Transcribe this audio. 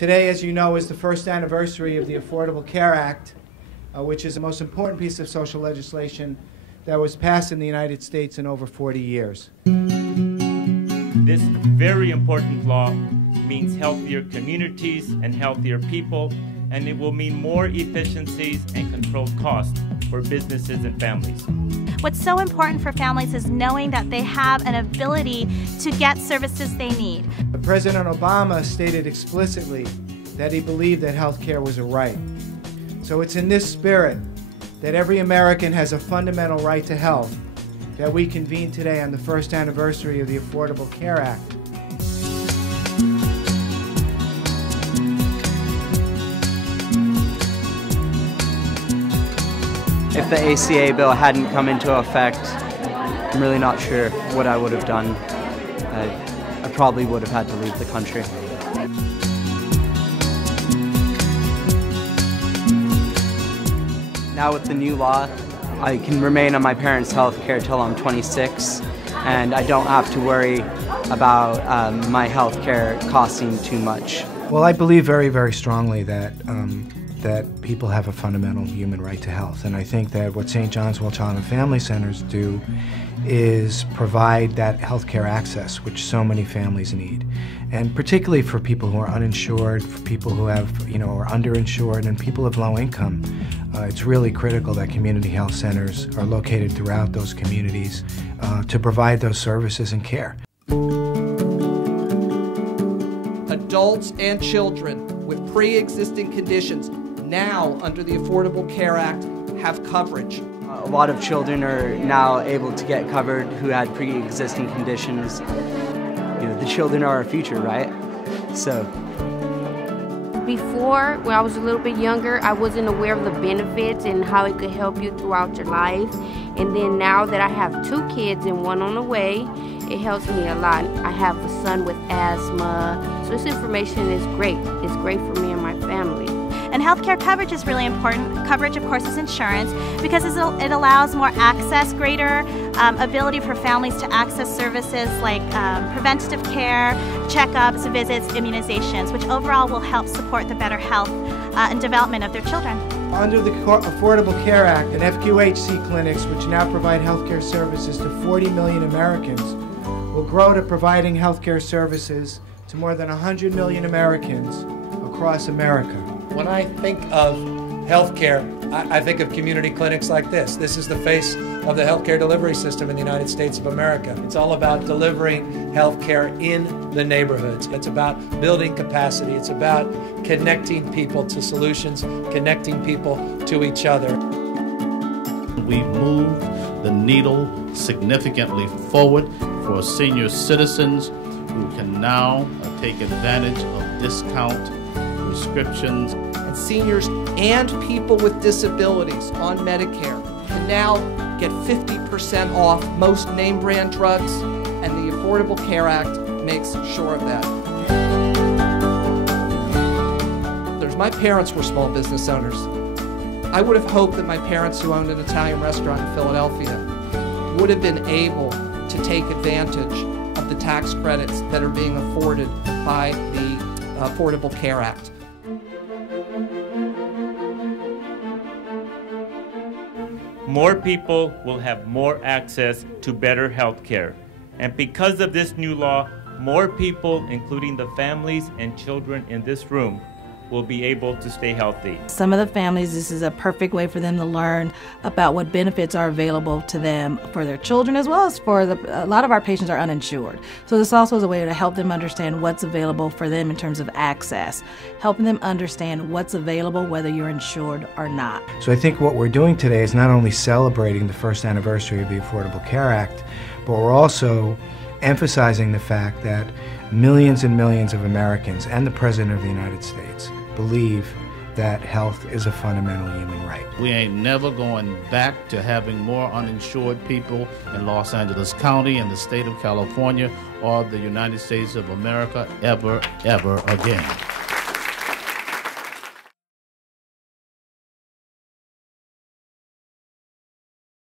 Today, as you know, is the first anniversary of the Affordable Care Act, which is the most important piece of social legislation that was passed in the United States in over 40 years. This very important law means healthier communities and healthier people, and it will mean more efficiencies and controlled costs for businesses and families. What's so important for families is knowing that they have an ability to get services they need. President Obama stated explicitly that he believed that health care was a right. So it's in this spirit that every American has a fundamental right to health that we convene today on the first anniversary of the Affordable Care Act. If the ACA bill hadn't come into effect, I'm really not sure what I would have done. I probably would have had to leave the country. Now with the new law, I can remain on my parents' health care till I'm 26, and I don't have to worry about my health care costing too much. Well, I believe very, very strongly that that people have a fundamental human right to health. And I think that what St. John's Well Child and Family Centers do is provide that health care access, which so many families need. And particularly for people who are uninsured, for people who have, are underinsured, and people of low income, it's really critical that community health centers are located throughout those communities to provide those services and care. Adults and children with pre-existing conditions now under the Affordable Care Act have coverage. A lot of children are now able to get covered who had pre-existing conditions. The children are our future, right? So. Before, when I was a little bit younger, I wasn't aware of the benefits and how it could help you throughout your life. And then now that I have 2 kids and 1 on the way, it helps me a lot. I have a son with asthma, so this information is great. It's great for me and my family. And healthcare coverage is really important. Coverage, of course, is insurance because it allows more access, greater ability for families to access services like preventative care, checkups, visits, immunizations, which overall will help support the better health and development of their children. Under the Affordable Care Act and FQHC clinics, which now provide healthcare services to 40 million Americans, will grow to providing healthcare services to more than 100 million Americans across America. When I think of healthcare, I think of community clinics like this. This is the face of the healthcare delivery system in the United States of America. It's all about delivering healthcare in the neighborhoods. It's about building capacity. It's about connecting people to solutions, connecting people to each other. We've moved the needle significantly forward for senior citizens who can now take advantage of discount prescriptions. And seniors and people with disabilities on Medicare can now get 50% off most name brand drugs, and the Affordable Care Act makes sure of that. My parents were small business owners. I would have hoped that my parents, who owned an Italian restaurant in Philadelphia, would have been able to take advantage of the tax credits that are being afforded by the Affordable Care Act. More people will have more access to better health care. And because of this new law, more people, including the families and children in this room, will be able to stay healthy. Some of the families, this is a perfect way for them to learn about what benefits are available to them for their children, as well as for a lot of our patients are uninsured. So this also is a way to help them understand what's available for them in terms of access, helping them understand what's available whether you're insured or not. So I think what we're doing today is not only celebrating the first anniversary of the Affordable Care Act, but we're also emphasizing the fact that millions and millions of Americans and the President of the United States believe that health is a fundamental human right. We ain't never going back to having more uninsured people in Los Angeles County and the state of California or the United States of America ever again.